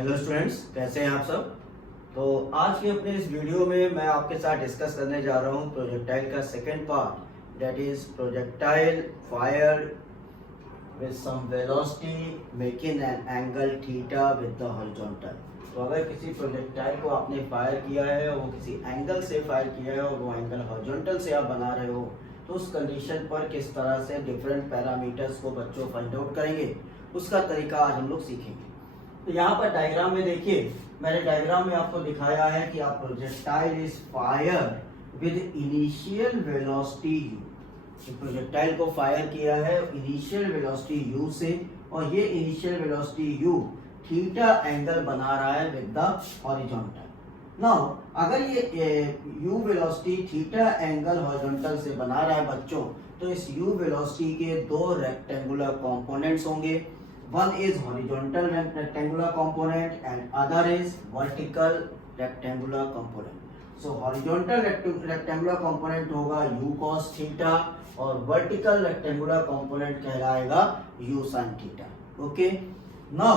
Hello students, कैसे हैं आप सब। तो आज के अपने इस वीडियो में मैं आपके साथ डिस्कस करने जा रहा हूं प्रोजेक्टाइल का second part, that is projectile fire with some velocity making an angle theta with the horizontal. तो अगर किसी प्रोजेक्टाइल को आपने फायर किया है और वो किसी एंगल से फायर किया है और वो एंगल हॉरिजॉन्टल से आप बना रहे हो, तो उस कंडीशन पर किस तरह से डिफरेंट पैरामीटर्स को बच्चों फाइंड आउट करेंगे, उसका तरीका आज हम लोग सीखेंगे। तो यहाँ पर डायग्राम में देखिए, मैंने डायग्राम में आपको दिखाया है कि आप projectile is fire with initial velocity u। Projectile को फायर किया है इनिशियल वेलोसिटी u से, और ये initial velocity u theta angle बना रहा है विद द हॉरिजॉन्टल। नाउ अगर ये u velocity theta angle horizontal से बना रहा है बच्चों, तो इस u वेलोसिटी के दो रेक्टेंगुलर कंपोनेंट्स होंगे। One is horizontal rectangular component and other is vertical rectangular component. So horizontal rectangular component होगा u cos theta और vertical rectangular component कहलाएगा u sin theta. Okay. Now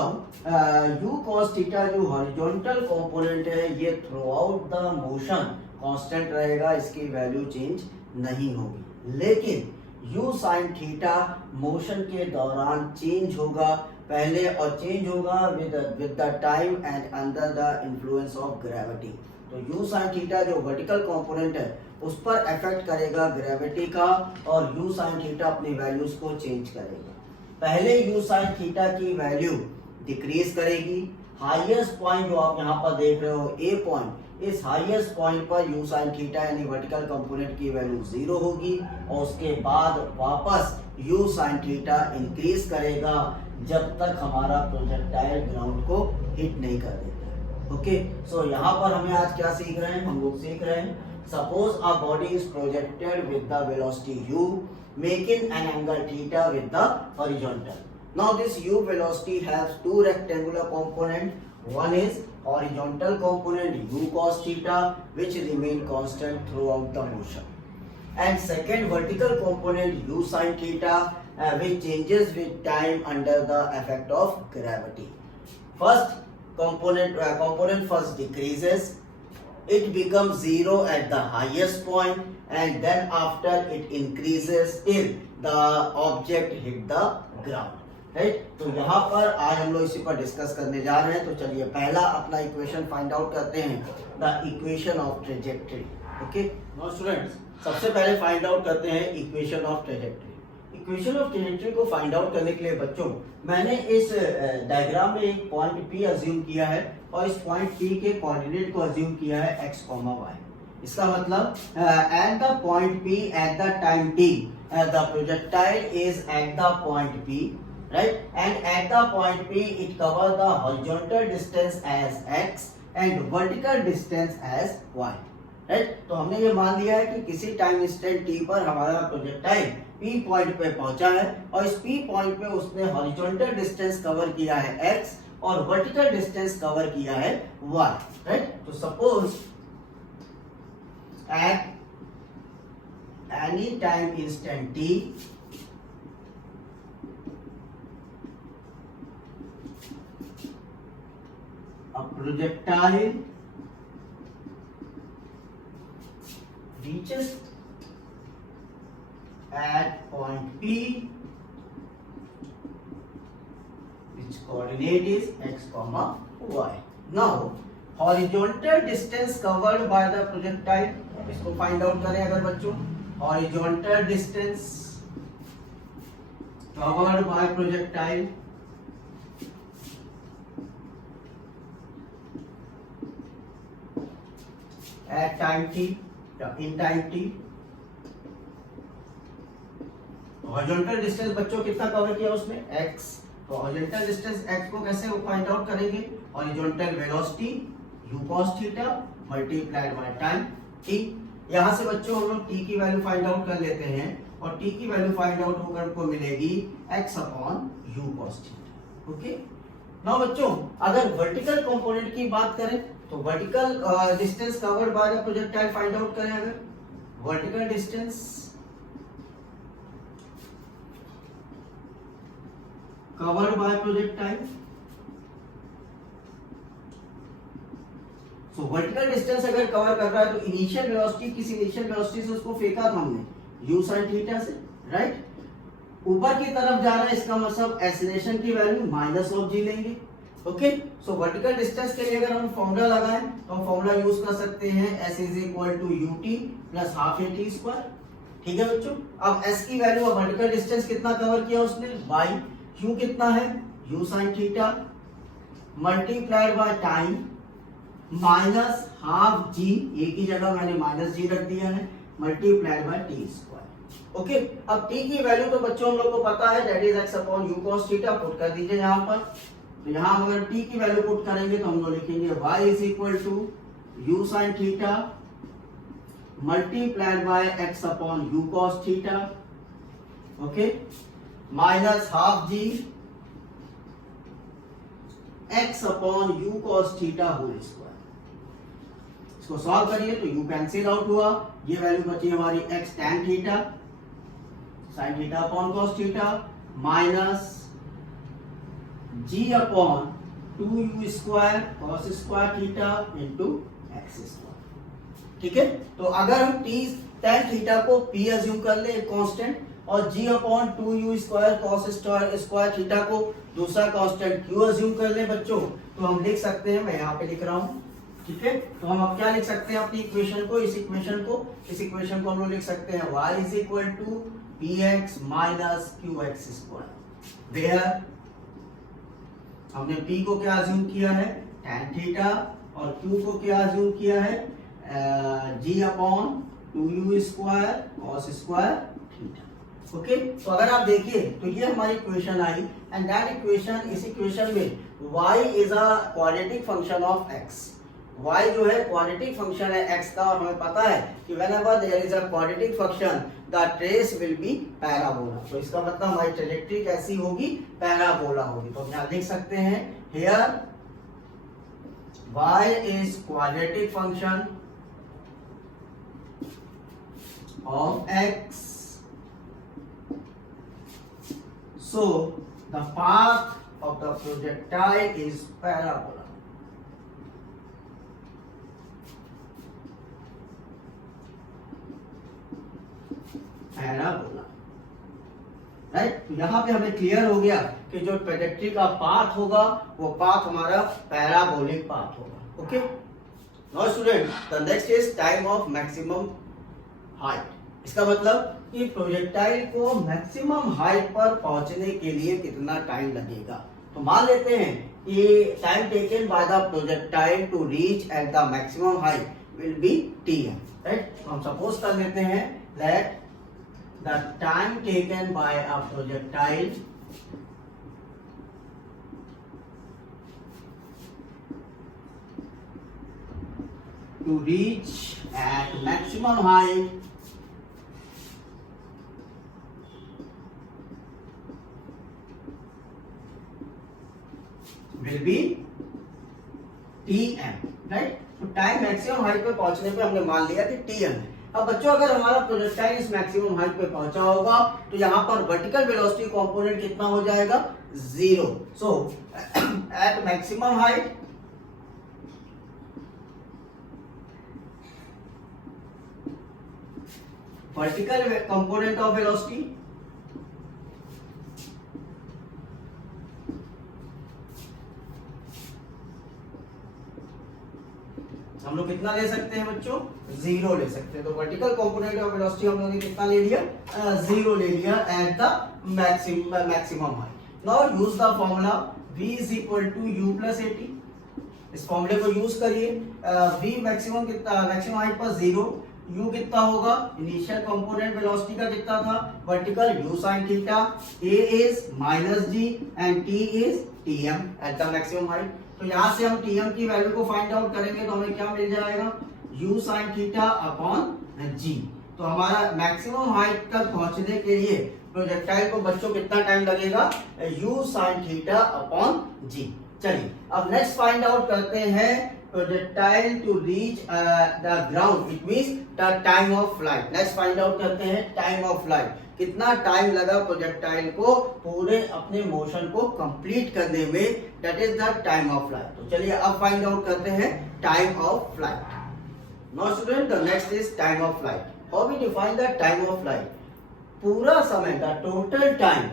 u cos theta जो horizontal component है, ये throughout the motion constant रहेगा, इसकी value change नहीं होगी। लेकिन u sin थीटा मोशन के दौरान चेंज होगा पहले, और चेंज होगा with the time and under the influence of gravity. तो u sin थीटा जो वर्टिकल कंपोनेंट है उस पर इफेक्ट करेगा ग्रेविटी का, और u sin थीटा अपनी वैल्यूज को चेंज करेगा। पहले u sin थीटा की वैल्यू डिक्रीज करेगी। हाईएस्ट पॉइंट जो आप यहाँ पर देख रहे हो ए पॉइंट, इस हाईएस्ट पॉइंट पर u sin थीटा यानी वर्टिकल कंपोनेंट की वैल्यू 0 होगी, और उसके बाद वापस u sin थीटा इंक्रीज करेगा जब तक हमारा प्रोजेक्टाइल ग्राउंड को हिट नहीं कर देता। ओके, सो यहाँ पर हमें आज क्या सीख रहे हैं, हम लोग सीख रहे हैं suppose a body is projected with the velocity u making an angle theta with the horizontal. Now this u velocity has two rectangular component. One is horizontal component u cos theta which remain constant throughout the motion, and second vertical component u sin theta which changes with time under the effect of gravity. First component first decreases, it becomes 0 at the highest point, and then after it increases till the object hit the ground. Right, तो यहाँ पर आज हम लोग इसी पर discuss करने जा रहे हैं। तो चलिए पहला अपना इक्वेशन फाइंड आउट करते हैं, the equation of trajectory. Okay, now students, सबसे पहले फाइंड आउट करते हैं equation of trajectory. Equation of trajectory को फाइंड आउट करने के लिए बच्चों मैंने इस डायग्राम में एक पॉइंट P अज्यूम किया है, और इस पॉइंट P के कोऑर्डिनेट को अज्यूम किया है x, y। इसका मतलब at the point P at the time t the projectile is at the point P, right, and at the point P it cover the horizontal distance as x and vertical distance as y, right। तो हमने ये मान लिया है कि किसी time instant t पर हमारा प्रोजेक्टाइल P पॉइंट पे पहुंचा है, और इस P पॉइंट पे उसने हॉरिजॉन्टल डिस्टेंस कवर किया है x और वर्टिकल डिस्टेंस कवर किया है y, राइट। तो suppose eight any time instant t a projectile reaches at point P, which coordinate is x, y. Now horizontal distance covered by the projectile, इसको find out करें अगर बच्चों, horizontal distance covered by projectile at time t, in time t, horizontal distance बच्चों कितना cover किया उसने, x। तो horizontal distance x को कैसे फाइंड आउट करेंगे, horizontal velocity u cos theta multiplied by time t। यहाँ से बच्चों हम लोग t की वैल्यू फाइंड आउट कर लेते हैं, और t की वैल्यू फाइंड आउट होकर हमको मिलेगी x upon u cos theta. Okay, now बच्चों अगर वर्टिकल कंपोनेंट की बात करें, तो vertical distance covered by the projectile find out करें, अगर vertical distance covered bye projectile vertical distance अगर कवर कर रहा है तो इनिशियल वेलोसिटी, किस इनिशियल वेलोसिटी से उसको फेंका था हमने, u sin थीटा से, राइट। ऊपर की तरफ जा रहा है, इसका मतलब एक्सीलरेशन की वैल्यू माइनस ऑफ जी लेंगे। ओके, सो वर्टिकल डिस्टेंस के लिए अगर हम फॉर्मूला लगाएं तो हम फॉर्मूला यूज कर सकते हैं s is equal to ut plus half a t square. ठीक है बच्चों, अब s की वैल्यू, अब वर्टिकल डिस्टेंस कितना कवर किया उसने, y, q कितना है, u sin theta multiplied by time minus half g, a की जगह मैंने माइनस जी रख दिया है, multiplied by t square. Okay, अब t की वैल्यू तो बच्चों हम लोग को पता है, that is x upon u cos theta, put कर दीजिए यहाँ पर। तो यहाँ हम अगर t की वैल्यू पुट करेंगे तो हम लोग लिखेंगे y is equal to u sin theta multiplied by x upon u cos theta, okay, minus half g x upon u cos theta whole square. इसको सॉल्व करिए तो u कैंसिल आउट हुआ, ये वैल्यू बची हमारी x tan theta sin theta upon cos theta minus g upon 2u square cos square theta into x square. ठीक है, तो अगर हम t tan थीटा को p अज्यूम कर ले एक कांस्टेंट और g upon 2u square cos square theta को दूसरा कांस्टेंट q अज्यूम कर ले बच्चों, तो हम लिख सकते हैं, मैं यहाँ पे लिख रहा हूँ। ठीक है, तो हम अब क्या लिख सकते हैं अपनी इक्वेशन को, इस इक्वेशन को हम लोग लिख सकते हैं y is equal to px minus qx square, where हमने p को क्या अज्यूम किया है, tan थीटा, और q को क्या अज्यूम किया है, g upon 2u square cos square theta. Okay, तो अगर आप देखिए तो ये हमारी equation I, and that equation, इस इक्वेशन में y is a quadratic function of x, y जो है क्वाड्रेटिक फंक्शन है x का, और हमें पता है कि whenever there is a quadratic function the trace will be parabola. तो इसका मतलब हमारी ट्रैजेक्टरी कैसी होगी, पैराबोला होगी। तो हम यहाँ लिख सकते हैं here y is quadratic function of x, so the path of the projectile is parabola। Parabola, right. तो यहाँ पे हमें क्लियर हो गया कि जो ट्रैजेक्टरी का पाथ होगा वो पाथ हमारा पैराबोलिक पाथ होगा। Okay, now student, the next is time of maximum height. इसका मतलब कि प्रोजेक्टाइल को मैक्सिमम हाइट पर पहुंचने के लिए कितना टाइम लगेगा। तो मान लेते हैं कि time taken by the projectile to reach at the maximum height will be tm, right. तो हम सपोज कर लेते हैं that the time taken by a projectile to reach at maximum height will be tm, right. तो time maximum height पे पहुंचने पे हमने मान लिया कि tm है। अब बच्चों अगर हमारा प्रोजेक्टाइल इस मैक्सिमम हाइट पे पहुंचा होगा तो यहाँ पर वर्टिकल वेलोसिटी कंपोनेंट कितना हो जाएगा, 0। So at maximum height vertical component of velocity हम लोग कितना ले सकते हैं बच्चों, 0 ले सकते हैं। तो वर्टिकल कंपोनेंट ऑफ वेलोसिटी हम लोगों ने कितना ले लिया, 0 ले लिया at the maximum height. Now use the formula v is equal to u plus at। इस फॉर्मूले को यूज करिए, v मैक्सिमम कितना, मैक्सिमम हाइट पर 0, u कितना होगा, इनिशियल कंपोनेंट वेलोसिटी का कितना था, vertical u sin theta, a is minus g and t is tm eight the maximum height. तो यहाँ से हम tm की वैल्यू को फाइंड आउट करेंगे तो हमें क्या मिल जाएगा, u sin theta upon g। तो हमारा मैक्सिमम हाइट तक पहुंचने के लिए प्रोजेक्टाइल को बच्चों कितना टाइम लगेगा, u sin theta upon g। चलिए अब नेक्स्ट फाइंड आउट करते हैं projectile to reach the ground, which means the time of flight। Let's find out करते हैं time of flight। कितना टाइम लगा प्रोजेक्टाइल को पूरे अपने मोशन को कंप्लीट करने में, that is the time of flight. तो चलिए अब फाइंड आउट करते हैं time of flight. Now student, the next is time of flight. How we define the time of flight? पूरा समय, the total time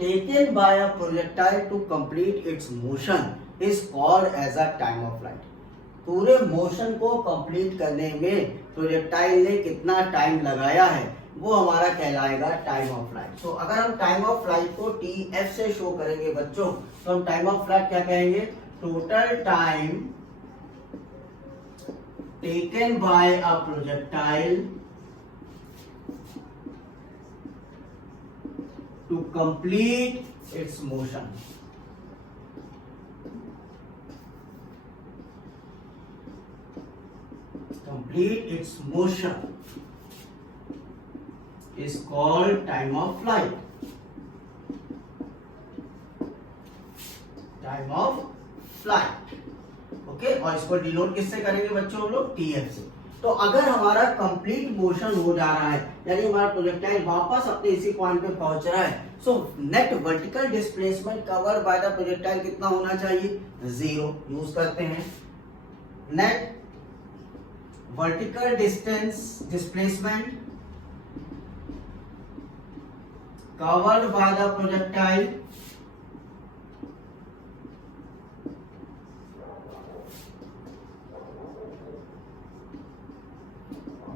taken by a projectile to complete its motion is called as a time of flight। पूरे motion को complete करने में projectile ने कितना time लगाया है वो हमारा कहलाएगा टाइम ऑफ फ्लाइट। तो अगर हम टाइम ऑफ फ्लाइट को TF से शो करेंगे बच्चों, तो हम टाइम ऑफ फ्लाइट क्या कहेंगे? Total time taken by a projectile to complete its motion। Complete its motion is called time of flight। Time of flight, okay. और इसको डिनोट किससे करेंगे बच्चों हम लोग? TF से। तो अगर हमारा कंप्लीट मोशन हो जा रहा है, यानी हमारा प्रोजेक्टाइल वापस अपने इसी पॉइंट पे पहुंच रहा है, so net vertical displacement cover by the projectile कितना होना चाहिए? 0 यूज करते हैं। Net vertical displacement covered by the projectile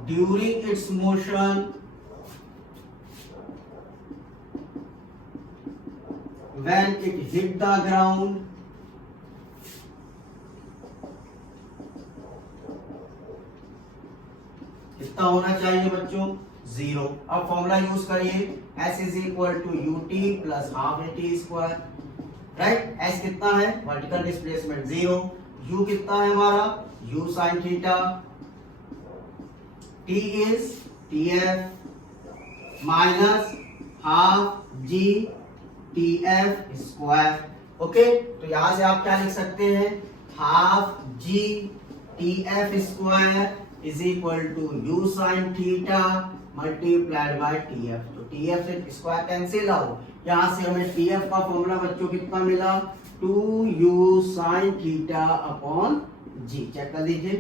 during its motion when it hit the ground कितना होना चाहिए बच्चों? 0। अब फॉर्मूला यूज करिए, S is equal to UT plus half AT square, right. S कितना है? Vertical displacement 0। U कितना है हमारा? U sin theta. T is TF minus half G TF square, okay. तो यहां से आप क्या लिख सकते हैं? Half G TF square is equal to U sin theta multiplied by TF। तो TF से स्क्वायर कैंसिल आओ, यहां से हमें TF का फॉर्मूला बच्चों कितना मिला? 2U sin theta upon G। Check कर लीजिए,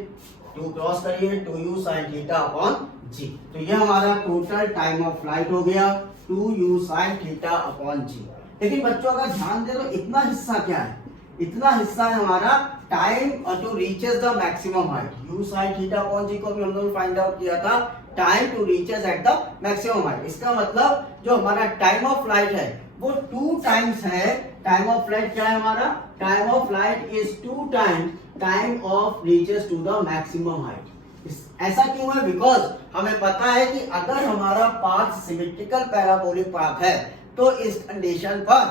2 क्रॉस करिए, 2U sin theta upon G। तो ये हमारा टोटल टाइम ऑफ फ्लाइट हो गया 2U sin theta upon G। लेकिन बच्चों अगर ध्यान दे तो इतना हिस्सा क्या है? इतना हिस्सा है हमारा time to reaches the maximum height. U sin theta upon G को भी हम लोग फाइंड आउट किया था, time to reaches at the maximum height. इसका मतलब जो हमारा टाइम ऑफ फ्लाइट है वो 2 टाइम्स है। टाइम ऑफ फ्लाइट क्या है हमारा? Time of flight is 2 times time of reaches to the maximum height. ऐसा क्यों है? बिकॉज हमें पता है कि अगर हमारा पाथ सिमेट्रिकल पैराबोलिक पाथ है तो इस कंडीशन पर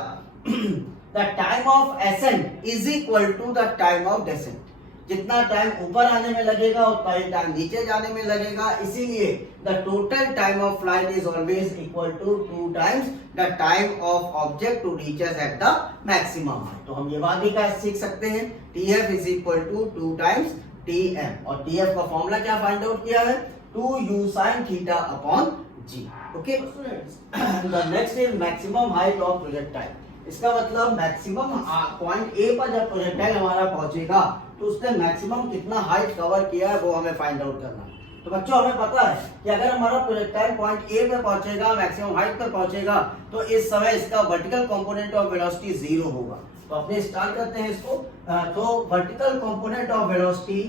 the time of ascent is equal to the time of descent. जितना टाइम ऊपर आने में लगेगा उतना ही टाइम नीचे जाने में लगेगा, इसीलिए the total time of flight is always equal to 2 times the time of object to reaches at the maximum height. तो हम ये बात भी क्या सीख सकते हैं? TF is equal to 2 times TM। और TF का फॉर्मूला क्या फाइंड आउट किया है? 2U sin theta upon G, okay. The next is maximum height of projectile. इसका मतलब मैक्सिमम पॉइंट A पर जब प्रोजेक्टाइल हमारा पहुंचेगा तो उसने मैक्सिमम कितना हाइट कवर किया है वो हमें फाइंड आउट करना है। तो बच्चों हमें पता है कि अगर हमारा प्रोजेक्टाइल पॉइंट A पे पहुंचेगा, मैक्सिमम हाइट पर पहुंचेगा, तो इस समय इसका वर्टिकल कंपोनेंट ऑफ वेलोसिटी 0 होगा। तो अपने स्टार्ट करते हैं इसको। तो vertical component of velocity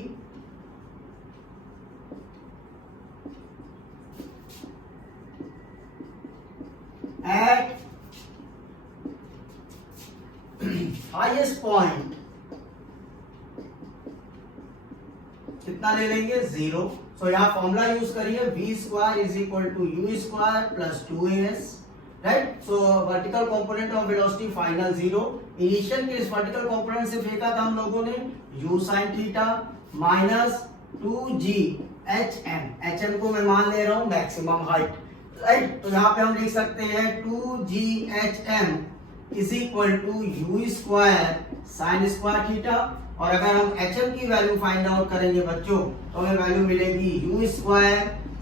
at highest point कितना ले लेंगे? 0। सो यहाँ फॉर्मूला यूज करिए, v square is equal to U square plus 2as, right. So vertical component of velocity final 0। Initial के इस वर्टिकल कंपोनेंट से फेंका था हम लोगों ने U sin theta minus 2G HM। HM को मैं मान ले रहा हूँ मैक्सिमम हाइट, राइट। तो यहाँ पे हम लिख सकते हैं 2G HM is equal to U square sine square theta. और अगर हम HM की वैल्यू फाइंड आउट करेंगे बच्चों तो हमें वैल्यू मिलेगी U square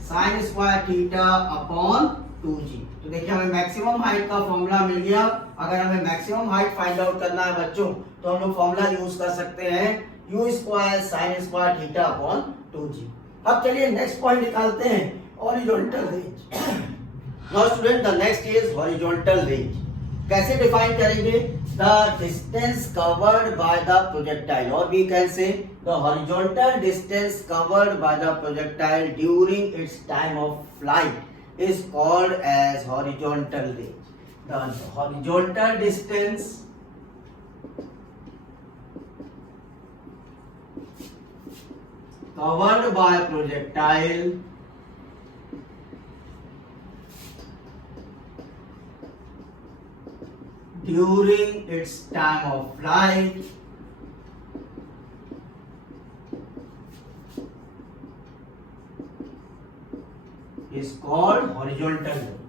sine square theta upon 2g। तो देखिए हमें मैक्सिमम हाइट का फॉर्मूला मिल गया। अगर हमें मैक्सिमम हाइट फाइंड आउट करना है बच्चों तो हम लोग फॉर्मूला यूज कर सकते हैं u square sine square theta upon 2g। अब चलिए नेक्स्ट पॉइंट निकालते हैं, horizontal range. Now student the next is horizontal range. कैसे डिफाइन करेंगे? The distance covered by the projectile, और we can say the horizontal distance covered by the projectile during its time of flight is called as horizontal range. The horizontal distance covered by projectile during its time of flight is called horizontal range.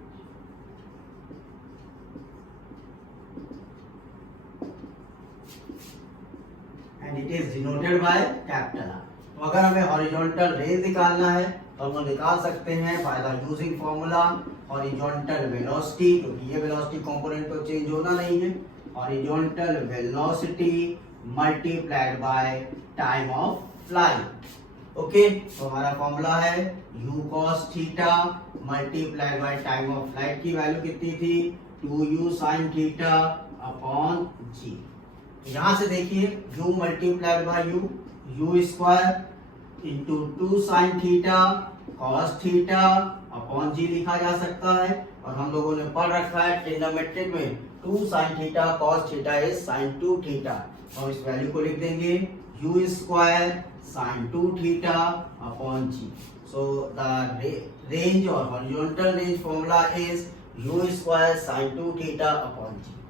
And it is denoted by capital R. तो अगर हमें horizontal range निकालना है तो हम निकाल सकते हैं by the using formula horizontal velocity, क्योंकि ये वेलोसिटी कंपोनेंट तो चेंज होना नहीं है। Horizontal velocity multiplied by time of flight. Okay, तो हमारा फॉर्मूला है u cos theta multiplied by time of flight की वैल्यू कितनी थी 2u sin theta upon g। यहां से देखिए u multiplied by u square into 2 sine theta cos theta upon g लिखा जा सकता है। और हम लोगों ने पढ़ रखा है ट्रिग्नोमेट्रिक में 2 sine theta cos theta is sine 2 theta. तो इस वैल्यू को लिख देंगे u square sine 2 theta upon g. So the range और horizontal range formula is u square sine 2 theta upon g.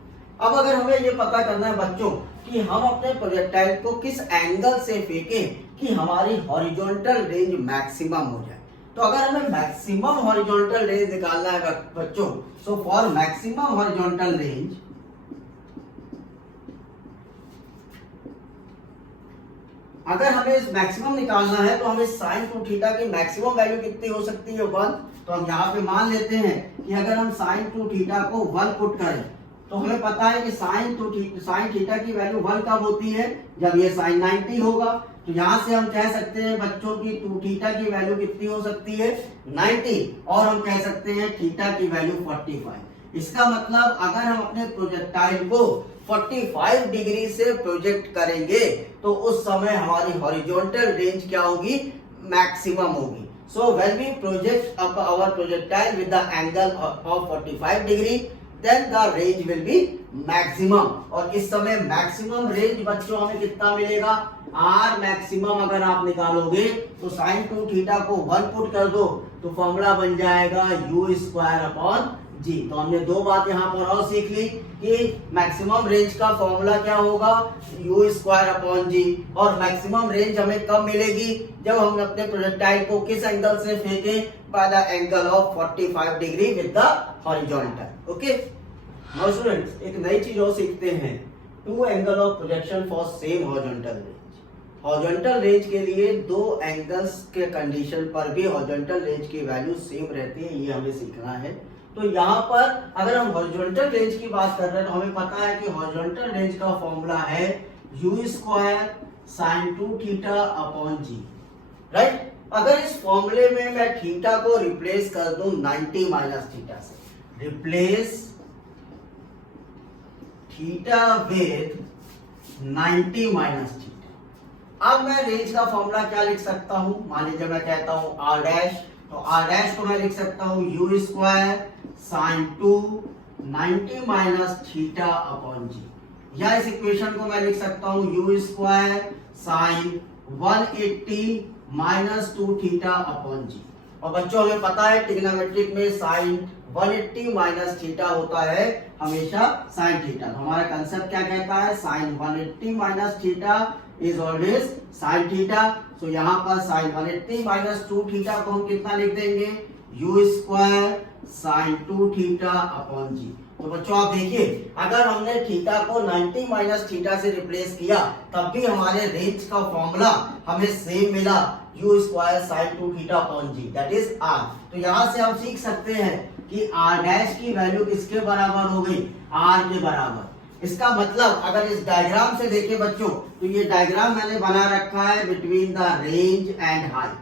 अब अगर हमें ये पता करना है बच्चों कि हम अपने प्रोजेक्टाइल को किस एंगल से फेंकें कि हमारी हॉरिजॉन्टल रेंज मैक्सिमम हो जाए, तो अगर हमें मैक्सिमम हॉरिजॉन्टल रेंज निकालना है बच्चों, so for maximum horizontal range अगर हमें इस मैक्सिमम निकालना है तो हमें साइन 2 थीटा की मैक्सिमम वैल्यू कितनी हो सकती है 1। तो हम यहाँ पे मान लेते हैं कि अगर हम साइन 2 थीटा को 1 पुट करें तो हमें पता है कि साइन थीटा की वैल्यू 1 कब होती है, जब ये साइन 90 होगा। तो यहाँ से हम कह सकते हैं बच्चों की 2 थीटा की वैल्यू कितनी हो सकती है 90, और हम कह सकते हैं थीटा की वैल्यू 45। इसका मतलब अगर हम अपने प्रोजेक्टाइल को 45 डिग्री से प्रोजेक्ट करेंगे तो उस समय हमारी हॉरिजॉन्टल रेंज क्या होगी, मैक्सिमम होगी। So when we project up our projectile with the angle of 45 degree then the range will be maximum। और इस समय मैक्सिमम रेंज बच्चों हमें कितना मिलेगा, r मैक्सिमम अगर आप निकालोगे तो साइन 2 थीटा को 1 पुट कर दो तो फॉर्मूला बन जाएगा u स्क्वायर अपॉन जी। तो हमने दो बात यहाँ पर और सीख ली कि मैक्सिमम रेंज का फॉर्मूला क्या होगा u स्क्वायर अपॉन जी, और मैक्सिमम रेंज हमें कब मिलेगी जब हम अपने प्रोजेक्टाइल को किस एंगल से फेंकें, by the angle of 45 degree with the horizontal. Okay, now students एक नई चीज और सीखते हैं, two angle of projection for same horizontal range. Horizontal range के लिए दो एंगल्स के कंडीशन पर भी हॉरिजॉन्टल रेंज की वैल्यू सेम रहती है, ये हमें सीखना है। तो यहाँ पर अगर हम हॉरिजॉन्टल रेंज की बात कर रहे हैं तो हमें पता है कि हॉरिजॉन्टल रेंज का फॉर्मूला है u square sine 2 theta upon g, right. अगर इस फॉर्मूले में मैं थीटा को रिप्लेस कर दूं 90 माइनस थीटा से, replace theta with 90 minus theta. अब मैं रेंज का फॉर्मूला क्या लिख सकता हूं, मान लीजिए मैं कहता हूं r डैश, तो r डैश को मैं लिख सकता हूं u square sine 2 90 minus theta upon g, या इस इक्वेशन को मैं लिख सकता हूं u square sine 180 minus 2 theta upon g. और बच्चों हमें पता है ट्रिग्नोमेट्रिक में साइन 180 माइनस थीटा होता है हमेशा साइन थीटा। तो हमारा कंसेप्ट क्या कहता है, sine 180 minus theta is always sine theta. So यहाँ पर साइन 180 माइनस 2 थीटा को हम कितना लिख देंगे, u square sine 2 theta upon g. तो बच्चों आप देखिए अगर हमने थीटा को 90 माइनस थीटा से रिप्लेस किया तब भी हमारे रेंज का फॉर्मूला हमें सेम मिला, u square sine 2 theta upon g, that is r। तो यहाँ से हम सीख सकते हैं कि आर डैश की वैल्यू किसके बराबर हो गई, आर के बराबर। इसका मतलब अगर इस डायग्राम से देखें बच्चों, तो ये डायग्राम मैंने बना रखा है between the range and height.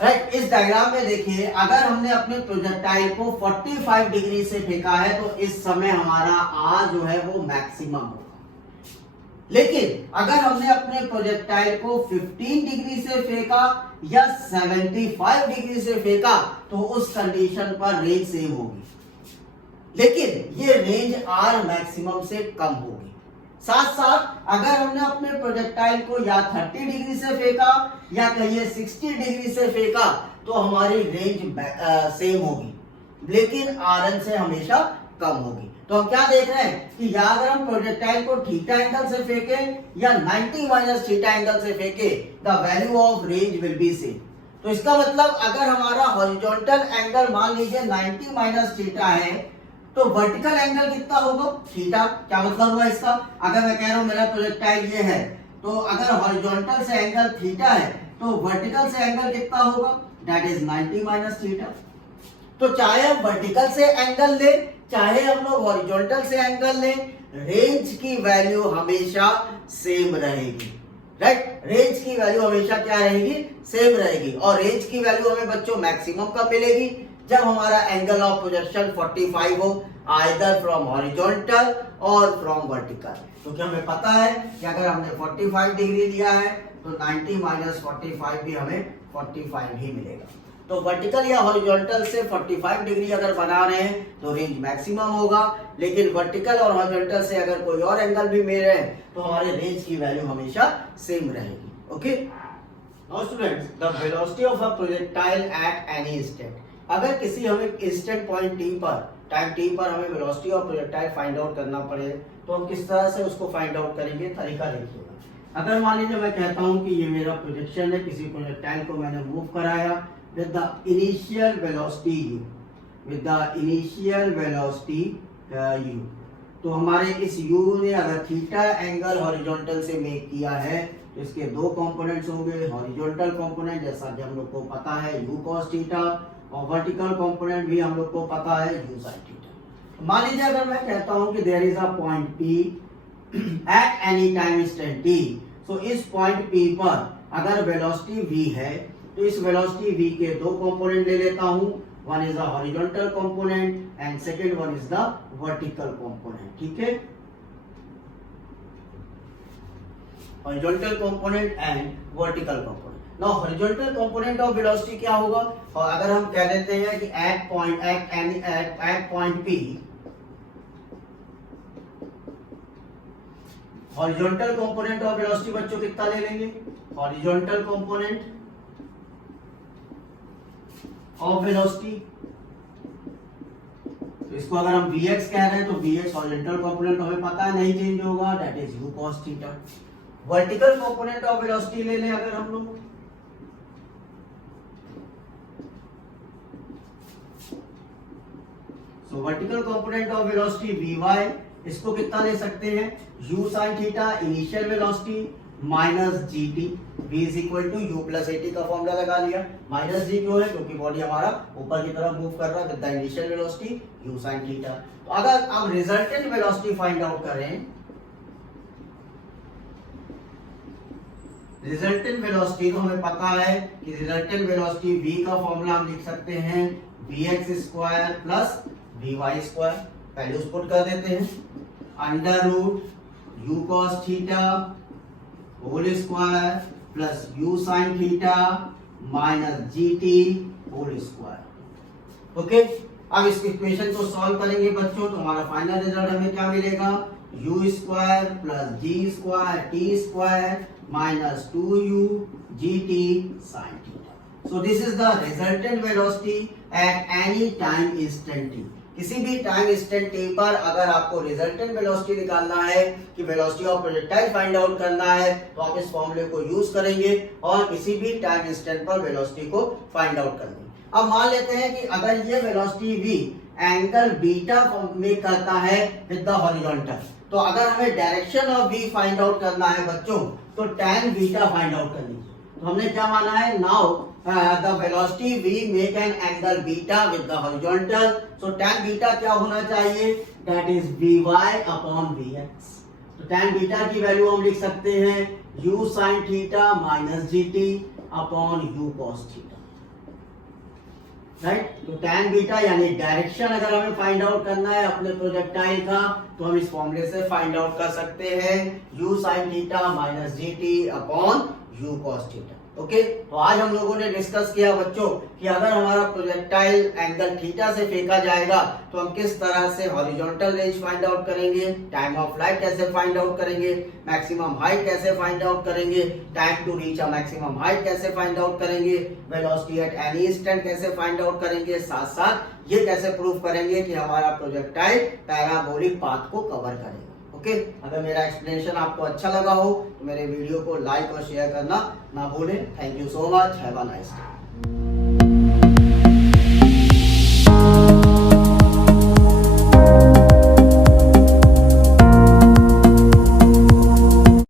Right, इस डायग्राम में देखिए, अगर हमने अपने प्रोजेक्टाइल को 45 डिग्री से फेंका है तो इस समय हमारा आर जो है वो मैक्सिमम होगा। लेकिन अगर हमने अपने प्रोजेक्टाइल को 15 डिग्री से फेंका या 75 डिग्री से फेंका तो उस कंडीशन पर रेंज सेम होगी, लेकिन ये रेंज आर मैक्सिमम से कम होगी। साथ साथ अगर हमने अपने प्रोजेक्टाइल को या 30 डिग्री से फेंका या कहिए 60 डिग्री से फेंका तो हमारी रेंज सेम होगी, लेकिन आरएन से हमेशा कम होगी। तो हम क्या देख रहे हैं कि या अगर हम प्रोजेक्टाइल को थीटा एंगल से फेंके या 90 माइनस थीटा एंगल से फेंके, the value of range will be same. तो इसका मतलब अगर हमारा हॉरिजॉन्टल एंगल मान लीजिए 90 माइनस थीटा है तो वर्टिकल एंगल कितना होगा, थीटा। क्या मतलब हुआ इसका, अगर मैं कह रहा हूं मेरा प्रोजेक्टाइल ये है तो अगर हॉरिजॉन्टल से एंगल थीटा है तो वर्टिकल से एंगल कितना होगा, दैट इज 90 माइनस थीटा। तो चाहे हम वर्टिकल से एंगल ले चाहे हम लोग हॉरिजॉन्टल से एंगल ले, रेंज की वैल्यू हमेशा सेम रहेगी। राइट, रेंज की वैल्यू हमेशा क्या रहेगी, सेम रहेगी। और रेंज की वैल्यू हमें बच्चों मैक्सिमम कब मिलेगी, जब हमारा एंगल ऑफ प्रोजेक्शन 45 हो, आइदर फ्रॉम हॉरिजॉन्टल और फ्रॉम वर्टिकल। क्योंकि हमें पता है कि अगर हमने 45 डिग्री लिया है तो 90 माइनस 45 भी हमें 45 ही मिलेगा। तो वर्टिकल या हॉरिजॉन्टल से 45 डिग्री अगर बना रहे हैं तो रेंज मैक्सिमम होगा, लेकिन वर्टिकल और हॉरिजॉन्टल से अगर कोई और एंगल भी मिल रहे हैं तो हमारे रेंज की वैल्यू हमेशा सेम रहेगी। Okay, now students, the velocity of a projectile eight any instant. अगर किसी हमें इंस्टेंट पॉइंट टी पर, टाइम टी पर हमें velocity of projectile find out करना पड़े तो हम किस तरह से उसको फाइंड आउट करेंगे, तरीका देखिएगा। अगर मान लीजिए मैं कहता हूं कि ये मेरा प्रोजेक्शन है, किसी प्रोजेक्टाइल को मैंने मूव कराया with the initial velocity u, with the initial velocity u, तो हमारे इस u ने अगर थीटा एंगल हॉरिजॉन्टल से मेक किया है तो इसके दो कंपोनेंट्स होंगे, हॉरिजॉन्टल कंपोनेंट जैसा कि हम लोग को पता है u cos थीटा, और वर्टिकल कंपोनेंट भी हम लोग को पता है u sin थीटा। मान लीजिए अगर मैं कहता हूं कि there is a point p at any time instant t, so इस पॉइंट p पर अगर वेलोसिटी v है तो इस वेलोसिटी v के दो कंपोनेंट ले लेता हूं, one is the horizontal component and second one is the vertical component. ठीक है, horizontal component and vertical component. Now horizontal component of velocity क्या होगा, और अगर हम कह देते हैं कि at point p, horizontal component of velocity बच्चों कितना ले लेंगे, हॉरिजॉन्टल कंपोनेंट ऑफ वेलोसिटी, तो इसको अगर हम vx कह रहे हैं तो vx हॉरिजॉन्टल कंपोनेंट हमें पता है नहीं चेंज होगा, that is u cos theta. Vertical component of velocity ले लें अगर हम लोग, so vertical component of velocity vy, इसको कितना ले सकते हैं, u sin theta initial velocity minus gt, v is equal to u plus at का फॉर्मूला लगा लिया। माइनस g क्यों है, क्योंकि बॉडी हमारा ऊपर की तरफ मूव कर रहा है with the initial velocity u sin theta. तो अगर हम रिजल्टेंट वेलोसिटी फाइंड आउट करें, रिजल्टेंट वेलोसिटी तो हमें पता है कि रिजल्टेंट वेलोसिटी v का फॉर्मूला हम लिख सकते हैं vx square plus vy square. Values put कर देते हैं, under root u cos theta whole square plus u sin theta minus gt whole square. Okay, अब इस इक्वेशन को सॉल्व करेंगे बच्चों तो हमारा फाइनल रिजल्ट हमें क्या मिलेगा, u square plus g square t square minus 2u gt sin theta. So this is the resultant velocity at any time instant t। किसी भी टाइम इंस्टेंट t पर अगर आपको रिजल्टेंट वेलोसिटी निकालना है कि velocity of projectile find out करना है तो आप इस फॉर्मूले को यूज करेंगे और किसी भी टाइम इंस्टेंट पर वेलोसिटी को फाइंड आउट कर देंगे। अब मान लेते हैं कि अगर ये वेलोसिटी v एंगल बीटा में करता है विद द हॉरिजॉन्टल, तो अगर हमें direction of v find out करना है बच्चों तो tan बीटा फाइंड आउट कर लीजिए। तो हमने क्या माना है, now the velocity v make an angle beta with the horizontal, so tan beta क्या होना चाहिए, that is vy upon vx। तो tan बीटा की वैल्यू हम लिख सकते हैं u sin theta minus gt upon u cos theta, right. तो tan बीटा यानी डायरेक्शन अगर हमें फाइंड आउट करना है अपने प्रोजेक्टाइल का, तो हम इस फॉर्मूले से फाइंड आउट कर सकते हैं u sin theta minus gt upon u cos theta. Okay, तो आज हम लोगों ने डिस्कस किया बच्चों कि अगर हमारा प्रोजेक्टाइल एंगल थीटा से फेंका जाएगा तो हम किस तरह से हॉरिजॉन्टल रेंज फाइंड आउट करेंगे, टाइम ऑफ फ्लाइट कैसे फाइंड आउट करेंगे, मैक्सिमम हाइट कैसे फाइंड आउट करेंगे, time to reach a maximum height कैसे फाइंड आउट करेंगे, वेलोसिटी एट एनी इंस्टेंट कैसे फाइंड आउट करेंगे, साथ साथ ये कैसे प्रूव करेंगे कि हमारा प्रोजेक्टाइल पैराबोलिक पाथ को कवर करेगा। ओके, अगर मेरा एक्सप्लेनेशन आपको अच्छा लगा हो तो मेरे वीडियो को लाइक और शेयर करना ना भूलें। Thank you so much, have a nice day.